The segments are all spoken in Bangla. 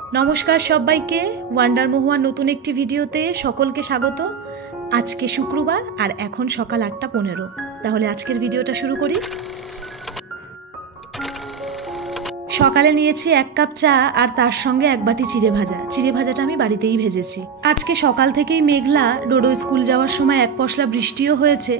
নমস্কার সবাইকে, ওয়ান্ডার মহুয়ার নতুন একটি ভিডিওতে সকলকে স্বাগত। আজকে শুক্রবার আর এখন সকাল 8:15। তাহলে আজকের ভিডিওটা শুরু করি। সকালে নিয়েছি 1 কাপ চা আর তার সঙ্গে 1 বাটি চিড়ে ভাজা। চিড়ে ভাজাটা আমি বাড়িতেই ভেজেছি। আজকে সকাল থেকেই মেঘলা, ডোডো স্কুল যাওয়ার সময় 1 পশলা বৃষ্টিও হয়েছে,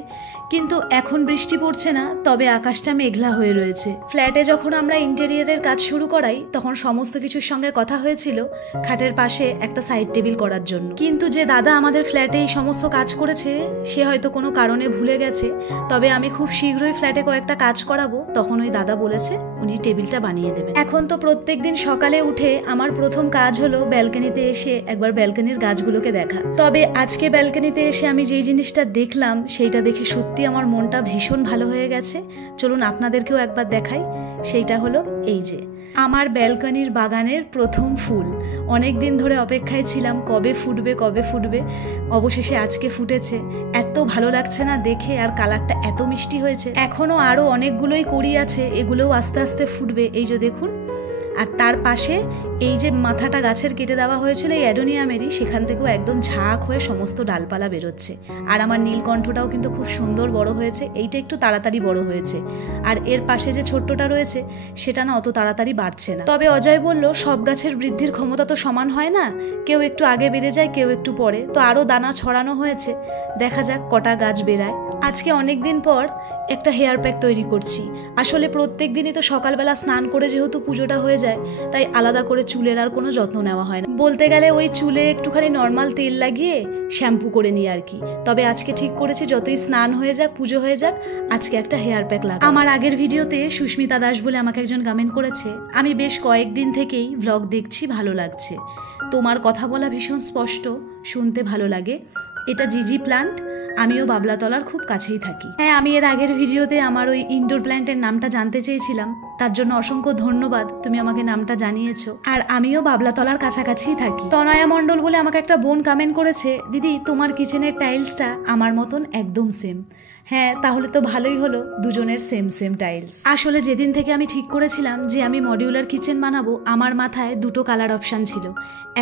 কিন্তু এখন বৃষ্টি পড়ছে না, তবে আকাশটা মেঘলা হয়ে রয়েছে। ফ্ল্যাটে যখন আমরা ইন্টেরিয়ারের কাজ শুরু করাই তখন সমস্ত কিছুর সঙ্গে কথা হয়েছিল খাটের পাশে একটা সাইড টেবিল করার জন্য, কিন্তু যে দাদা আমাদের ফ্ল্যাটে এই সমস্ত কাজ করেছে সে হয়তো কোনো কারণে ভুলে গেছে। তবে আমি খুব শীঘ্রই ফ্ল্যাটে কয়েকটা কাজ করাবো, তখন ওই দাদা বলেছে উনি টেবিলটা বানিয়ে দেবেন। এখন তো প্রত্যেকদিন সকালে উঠে আমার প্রথম কাজ হলো ব্যালকনিতে এসে একবার ব্যালকনির গাছগুলোকে দেখা। তবে আজকে ব্যালকনিতে এসে আমি যেই জিনিসটা দেখলাম সেইটা দেখে সত্যি আমার মনটা ভীষণ ভালো হয়ে গেছে। চলুন আপনাদেরকেও একবার দেখাই। সেইটা হলো এই যে আমার ব্যালকনির বাগানের প্রথম ফুল। অনেক দিন ধরে অপেক্ষায় ছিলাম কবে ফুটবে কবে ফুটবে, অবশেষে আজকে ফুটেছে। এত ভালো লাগছে না দেখে, আর কালারটা এত মিষ্টি হয়েছে। এখনও আরও অনেকগুলোই কড়ি আছে, এগুলোও আস্তে আস্তে ফুটবে। এই যে দেখুন, আর তার পাশে এই যে মাথাটা গাছের কেটে দেওয়া হয়েছিল এই অ্যাডোনিয়ামেরই, সেখান থেকেও একদম ঝাঁক হয়ে সমস্ত ডালপালা বেরোচ্ছে। আর আমার নীলকণ্ঠটাও কিন্তু খুব সুন্দর বড় হয়েছে। এইটা একটু তাড়াতাড়ি বড় হয়েছে, আর এর পাশে যে ছোট্টটা রয়েছে সেটা না অত তাড়াতাড়ি বাড়ছে না। তবে অজয় বলল সব গাছের বৃদ্ধির ক্ষমতা তো সমান হয় না, কেউ একটু আগে বেড়ে যায় কেউ একটু পরে। তো আরও দানা ছড়ানো হয়েছে, দেখা যাক কটা গাছ বেরায়। আজকে অনেক দিন পর একটা হেয়ার প্যাক তৈরি করছি। আসলে প্রত্যেক দিনই তো সকালবেলা স্নান করে যেহেতু পুজোটা হয়ে যায়, তাই আলাদা করে চুলের আর কোনো যত্ন নেওয়া হয় না। বলতে গেলে ওই চুলে একটুখানি নর্মাল তেল লাগিয়ে শ্যাম্পু করে নিই আর কি। তবে আজকে ঠিক করেছি যতই স্নান হয়ে যাক, পুজো হয়ে যাক, আজকে একটা হেয়ার প্যাক লাগাবো। আমার আগের ভিডিওতে সুস্মিতা দাস বলে আমাকে একজন কমেন্ট করেছে, আমি বেশ কয়েকদিন থেকেই ভ্লগ দেখছি, ভালো লাগছে, তোমার কথা বলা ভীষণ স্পষ্ট, শুনতে ভালো লাগে। এটা জিজি প্লান্ট, আমিও বাবলাতলার খুব কাছেই থাকি। হ্যাঁ, আমি এর আগের ভিডিওতে আমার ওই ইনডোর প্ল্যান্টের নামটা জানতে চেয়েছিলাম, তার জন্য অসংখ্য ধন্যবাদ, তুমি আমাকে নামটা জানিয়েছো। আর আমিও বাবলাতলার কাছাকাছিই থাকি। তনয়া মণ্ডল বলে আমাকে একটা বোন কমেন্ট করেছে, দিদি তোমার কিচেনের টাইলসটা আমার মতন একদম সেম। হ্যাঁ, তাহলে তো ভালোই হলো, দুজনের সেম সেম টাইলস। আসলে যেদিন থেকে আমি ঠিক করেছিলাম যে আমি মডিউলার কিচেন বানাবো, আমার মাথায় দুটো কালার অপশান ছিল।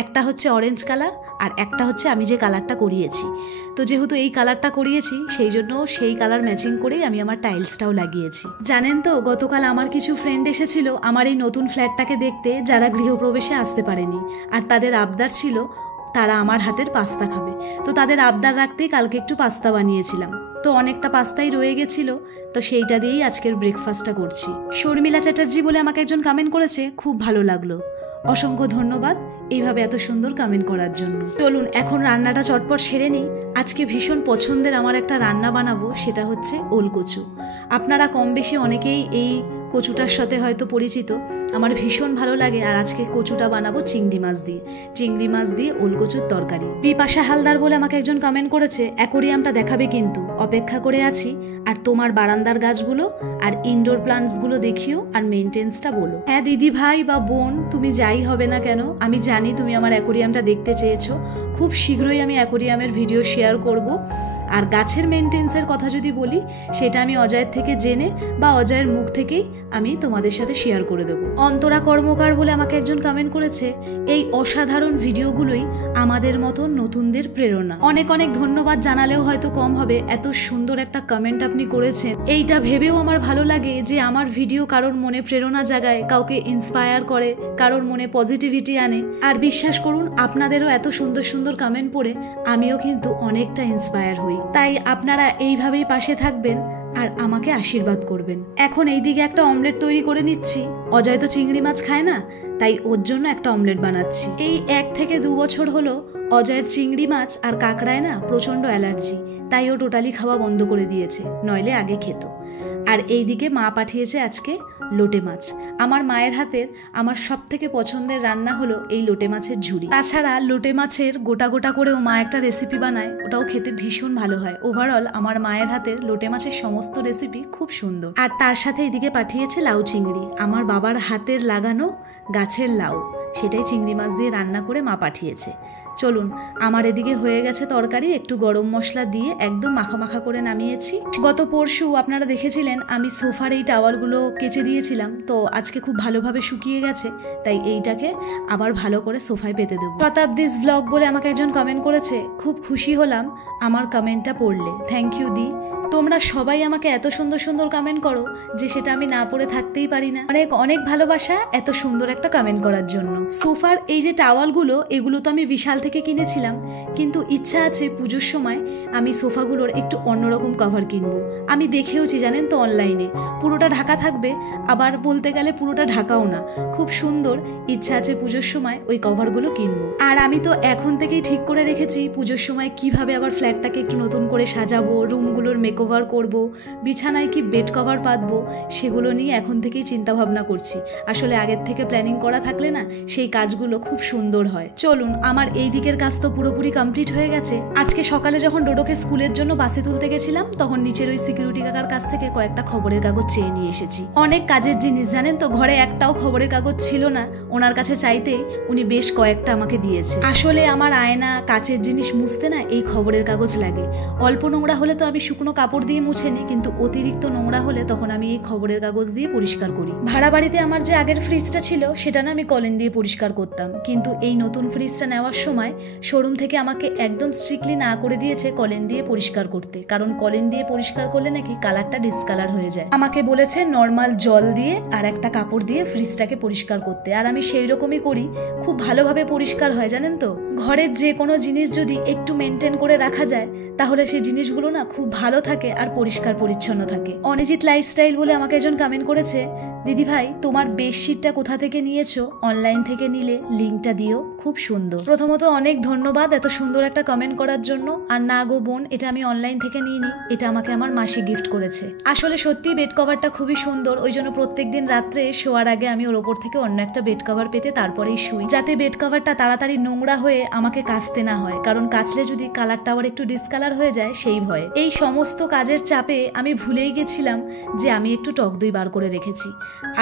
একটা হচ্ছে অরেঞ্জ কালার আর একটা হচ্ছে আমি যে কালারটা করিয়েছি। তো যেহেতু এই কালারটা করিয়েছি সেই জন্য সেই কালার ম্যাচিং করেই আমি আমার টাইলসটাও লাগিয়েছি। জানেন তো, গতকাল আমার কিছু ফ্রেন্ড এসেছিল আমার এই নতুন ফ্ল্যাটটাকে দেখতে, যারা গৃহপ্রবেশে আসতে পারেনি, আর তাদের আবদার ছিল তারা আমার হাতের পাস্তা খাবে। তো তাদের আবদার রাখতেই কালকে একটু পাস্তা বানিয়েছিলাম। তো অনেকটা পাস্তাই রয়ে গেছিল, তো সেইটা দিয়েই আজকের ব্রেকফাস্টটা করছি। শর্মিলা চ্যাটার্জি বলে আমাকে একজন কমেন্ট করেছে, খুব ভালো লাগলো। অসংখ্য ধন্যবাদ এইভাবে এত সুন্দর কমেন্ট করার জন্য। চলুন এখন রান্নাটা চটপট সেরে নিই। আজকে ভীষণ পছন্দের আমার একটা রান্না বানাবো, সেটা হচ্ছে ওল কচু। আপনারা কম বেশি অনেকেই এই কচুটার সাথে হয়তো পরিচিত, আমার ভীষণ ভালো লাগে। আর আজকে কচুটা বানাবো চিংড়ি মাছ দিয়ে। চিংড়ি মাছ দিয়ে ওল কচুর তরকারি। বিপাশা হালদার বলে আমাকে একজন কমেন্ট করেছে, অ্যাকোরিয়ামটা দেখাবে কিন্তু, অপেক্ষা করে আছি। আর তোমার বারান্দার গাছগুলো আর ইনডোর প্লান্টসগুলো দেখিও, আর মেনটেন্সটা বলো। হ্যাঁ দিদি ভাই বা বোন, তুমি যাই হবে না কেন, আমি জানি তুমি আমার অ্যাকোরিয়ামটা দেখতে চেয়েছো। খুব শীঘ্রই আমি অ্যাকোরিয়ামের ভিডিও শেয়ার করব। আর গাছের মেনটেন্সের কথা যদি বলি, সেটা আমি অজয়ের থেকে জেনে বা অজয়ের মুখ থেকেই আমি তোমাদের সাথে শেয়ার করে দেবো। অন্তরা কর্মকার বলে আমাকে একজন কমেন্ট করেছে, এই অসাধারণ ভিডিওগুলোই আমাদের মতো নতুনদের প্রেরণা। অনেক অনেক ধন্যবাদ জানালেও হয়তো কম হবে, এত সুন্দর একটা কমেন্ট আপনি করেছেন। এইটা ভেবেও আমার ভালো লাগে যে আমার ভিডিও কারোর মনে প্রেরণা জাগায়, কাউকে ইন্সপায়ার করে, কারোর মনে পজিটিভিটি আনে। আর বিশ্বাস করুন, আপনাদেরও এত সুন্দর সুন্দর কমেন্ট পড়ে আমিও কিন্তু অনেকটা ইন্সপায়ার হই। তাই আপনারা এইভাবেই পাশে থাকবেন আর আমাকে আশীর্বাদ করবেন। এখন এইদিকে একটা অমলেট তৈরি করে নিচ্ছি। অজয় তো চিংড়ি মাছ খায় না, তাই ওর জন্য একটা অমলেট বানাচ্ছি। এই 1 থেকে 2 বছর হলো অজয়ের চিংড়ি মাছ আর কাঁকড়ায় না প্রচণ্ড অ্যালার্জি, তাই ও টোটালি খাওয়া বন্ধ করে দিয়েছে, নইলে আগে খেত। আর এইদিকে মা পাঠিয়েছে আজকে লোটে মাছ। আমার মায়ের হাতের আমার সব থেকে পছন্দের রান্না হলো এই লোটে মাছের ঝুড়ি। তাছাড়া লোটে মাছের গোটা গোটা করেও মা একটা রেসিপি বানায়, ওটাও খেতে ভীষণ ভালো হয়। ওভারঅল আমার মায়ের হাতের লোটে মাছের সমস্ত রেসিপি খুব সুন্দর। আর তার সাথে এদিকে পাঠিয়েছে লাউ চিংড়ি, আমার বাবার হাতের লাগানো গাছের লাউ, সেটাই চিংড়ি মাছ দিয়ে রান্না করে মা পাঠিয়েছে। চলুন, আমার এদিকে হয়ে গেছে তরকারি, একটু গরম মশলা দিয়ে একদম মাখা মাখা করে নামিয়েছি। গত পরশু আপনারা দেখেছিলেন আমি সোফার এই টাওয়ালগুলো কেচে দিয়েছিলাম, তো আজকে খুব ভালোভাবে শুকিয়ে গেছে, তাই এইটাকে আবার ভালো করে সোফায় পেতে দেবো। শতাব্দীস ব্লগ বলে আমাকে একজন কমেন্ট করেছে, খুব খুশি হলাম আমার কমেন্টটা পড়লে। থ্যাংক ইউ দি। তোমরা সবাই আমাকে এত সুন্দর সুন্দর কমেন্ট করো যে সেটা আমি না পড়ে থাকতেই পারি না। অনেক অনেক ভালোবাসা এত সুন্দর একটা কমেন্ট করার জন্য। সোফার এই যে টাওয়ালগুলো, এগুলো তো আমি বিশাল থেকে কিনেছিলাম, কিন্তু ইচ্ছা আছে পুজোর সময় আমি সোফাগুলোর একটু অন্যরকম কভার কিনবো। আমি দেখেওছি জানেন তো অনলাইনে, পুরোটা ঢাকা থাকবে, আবার বলতে গেলে পুরোটা ঢাকাও না, খুব সুন্দর। ইচ্ছা আছে পুজোর সময় ওই কভারগুলো কিনবো। আর আমি তো এখন থেকেই ঠিক করে রেখেছি পুজোর সময় কিভাবে আবার ফ্ল্যাটটাকে একটু নতুন করে সাজাবো, রুমগুলোর মেকওভার করব, বিছানায় কি বেড কভার পাতবো, সেগুলো নিয়ে এখন থেকেই চিন্তা ভাবনা করছি। আসলে আগের থেকে প্ল্যানিং করা থাকলে না সেই কাজগুলো খুব সুন্দর হয়। চলুন, আমার এই দিকের কাজ তো পুরোপুরি কমপ্লিট হয়ে গেছে। আজকে সকালে যখন ডোডোকে স্কুলের জন্য বাসে তুলতে গেছিলাম, তখন নিচের ওই সিকিউরিটি কাকার কাছ থেকে কয়েকটা খবরের কাগজ চেয়ে নিয়ে এসেছি। অনেক কাজের জিনিস জানেন তো, ঘরে একটাও খবরের কাগজ ছিল না, ওনার কাছে চাইতেই উনি বেশ কয়েকটা আমাকে দিয়েছে। আসলে আমার আয়না, কাচের জিনিস মুছতে না এই খবরের কাগজ লাগে। অল্প নোংরা হলে তো আমি শুকনো কাপড় দিয়ে মুছে নিই, কিন্তু অতিরিক্ত নোংরা হলে তখন আমি এই খবরের কাগজ দিয়ে পরিষ্কার করি। ভাড়া বাড়িতে আমার যে আগের ফ্রিজটা ছিল সেটা না আমি কলিন দিয়ে পরিষ্কার করতাম, কিন্তু এই নতুন ফ্রিজটা নেওয়ার সময় শোরুম থেকে আমাকে একদম স্ট্রিক্টলি না করে দিয়েছে কলিন দিয়ে পরিষ্কার করতে, কারণ কলিন দিয়ে পরিষ্কার করলে নাকি কালারটা ডিসকালার হয়ে যায়। আমাকে বলেছে নর্মাল জল দিয়ে আর একটা কাপড় দিয়ে ফ্রিজটাকে পরিষ্কার করতে, আর আমি সেই রকমই করি, খুব ভালোভাবে পরিষ্কার হয় জানেন তো। ঘরের যে কোনো জিনিস যদি একটু মেনটেন করে রাখা যায় তাহলে সেই জিনিসগুলো না খুব ভালো থাকে আর পরিষ্কার পরিচ্ছন্ন থাকে। অনিজিৎ লাইফস্টাইল বলে আমাকে একজন কমেন্ট করেছে, দিদি ভাই তোমার বেডশিটটা কোথা থেকে নিয়েছো, অনলাইন থেকে নিলে লিঙ্কটা দিও, খুব সুন্দর। প্রথমত অনেক ধন্যবাদ এত সুন্দর একটা কমেন্ট করার জন্য। আর না গো বোন, এটা আমি অনলাইন থেকে নিইনি, এটা আমাকে আমার মাসি গিফট করেছে। আসলে সত্যি বেড কভারটা খুবই সুন্দর, ওই জন্য প্রত্যেকদিন রাত্রে শোয়ার আগে আমি ওর ওপর থেকে অন্য একটা বেড কভার পেতে তারপরেই শুই, যাতে বেড কভারটা তাড়াতাড়ি নোংরা হয়ে আমাকে কাচতে না হয়, কারণ কাচলে যদি কালারটা আবার একটু ডিসকালার হয়ে যায় সেই ভয়ে। এই সমস্ত কাজের চাপে আমি ভুলেই গেছিলাম যে আমি একটু টক দই বার করে রেখেছি।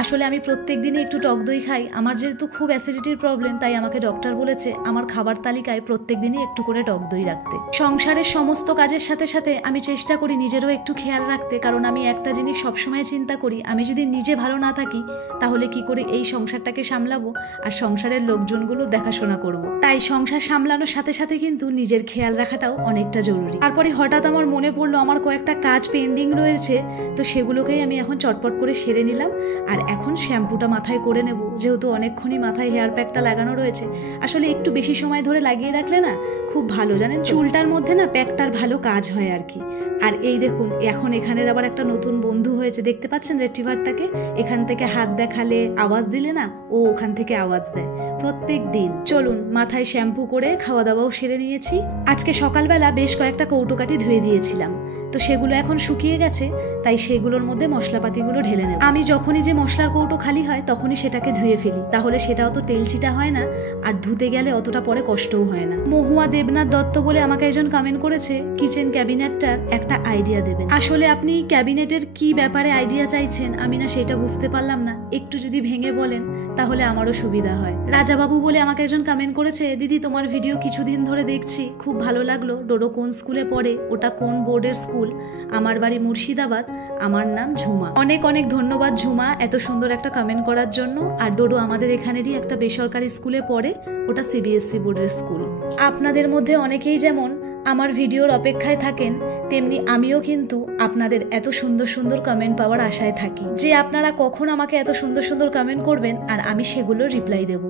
আসলে আমি প্রত্যেক দিনই একটু টক দই খাই, আমার যেহেতু খুব অ্যাসিডিটির প্রবলেম, তাই আমাকে ডক্টর বলেছে আমার খাবার তালিকায় প্রত্যেক দিনই একটু করে টক দই রাখতে। সংসারের সমস্ত কাজের সাথে সাথে আমি চেষ্টা করি নিজেরও একটু খেয়াল রাখতে, কারণ আমি একটা জিনিস সবসময় চিন্তা করি, আমি যদি নিজে ভালো না থাকি তাহলে কি করে এই সংসারটাকে সামলাবো আর সংসারের লোকজনগুলো দেখাশোনা করব। তাই সংসার সামলানোর সাথে সাথে কিন্তু নিজের খেয়াল রাখাটাও অনেকটা জরুরি। তারপরে হঠাৎ আমার মনে পড়লো আমার কয়েকটা কাজ পেন্ডিং রয়েছে, তো সেগুলোকেই আমি এখন চটপট করে সেরে নিলাম। আর এখন শ্যাম্পুটা মাথায় করে নেব, যেহেতু অনেকক্ষণই মাথায় হেয়ার প্যাকটা লাগানো রয়েছে। আসলে একটু বেশি সময় ধরে লাগিয়ে রাখলে না খুব ভালো জানেন, চুলটার মধ্যে না প্যাকটার ভালো কাজ হয় আর কি। আর এই দেখুন এখন এখানের আবার একটা নতুন বন্ধু হয়েছে, দেখতে পাচ্ছেন রেটিভারটাকে, এখান থেকে হাত দেখালে আওয়াজ দিলে না ও ওখান থেকে আওয়াজ দেয় প্রত্যেক দিন। চলুন, মাথায় শ্যাম্পু করে খাওয়া দাওয়াও সেরে নিয়েছি। আজকে সকালবেলা বেশ কয়েকটা কৌটোকাটি ধুয়ে দিয়েছিলাম, তো সেগুলো এখন শুকিয়ে গেছে, তাই সেগুলোর মধ্যে মশলাপাতিগুলো ঢেলে নেব। আমি যখনই যে মশলার কৌটো খালি হয় তখনই সেটাকে ধুয়ে ফেলি, তাহলে সেটাও তো তেল চিটা হয় না, আর ধুতে গেলে অতটা পরে কষ্টও হয় না। মহুয়া দেবনাথ দত্ত বলে আমাকে একজন কমেন্ট করেছে কিচেন ক্যাবিনেটটার একটা আইডিয়া দেবেন। আসলে আপনি ক্যাবিনেটের কি ব্যাপারে আইডিয়া চাইছেন আমি না সেটা বুঝতে পারলাম না, একটু যদি ভেঙে বলেন তাহলে আমারও সুবিধা হয়। রাজাবাবু বলে আমাকে একজন কমেন্ট করেছে, দিদি তোমার ভিডিও কিছুদিন ধরে দেখছি, খুব ভালো লাগলো। ডোডো কোন স্কুলে পড়ে, ওটা কোন বোর্ডের স্কুল? আমার বাড়ি মুর্শিদাবাদ, আমার নাম ঝুমা। অনেক অনেক ধন্যবাদ ঝুমা এত সুন্দর একটা কমেন্ট করার জন্য। আর ডোডো আমাদের এখানেরই একটা বেসরকারি স্কুলে পড়ে, ওটা সিবিএসসি বোর্ডের স্কুল। আপনাদের মধ্যে অনেকেই যেমন আমার ভিডিওর অপেক্ষায় থাকেন, তেমনি আমিও কিন্তু আপনাদের এত সুন্দর সুন্দর কমেন্ট পাওয়ার আশায় থাকি, যে আপনারা কখন আমাকে এত সুন্দর সুন্দর কমেন্ট করবেন আর আমি সেগুলোর রিপ্লাই দেব।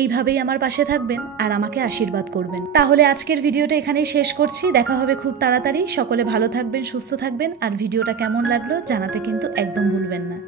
এইভাবেই আমার পাশে থাকবেন আর আমাকে আশীর্বাদ করবেন। তাহলে আজকের ভিডিওটা এখানেই শেষ করছি, দেখা হবে খুব তাড়াতাড়ি। সকলে ভালো থাকবেন, সুস্থ থাকবেন, আর ভিডিওটা কেমন লাগলো জানাতে কিন্তু একদম ভুলবেন না।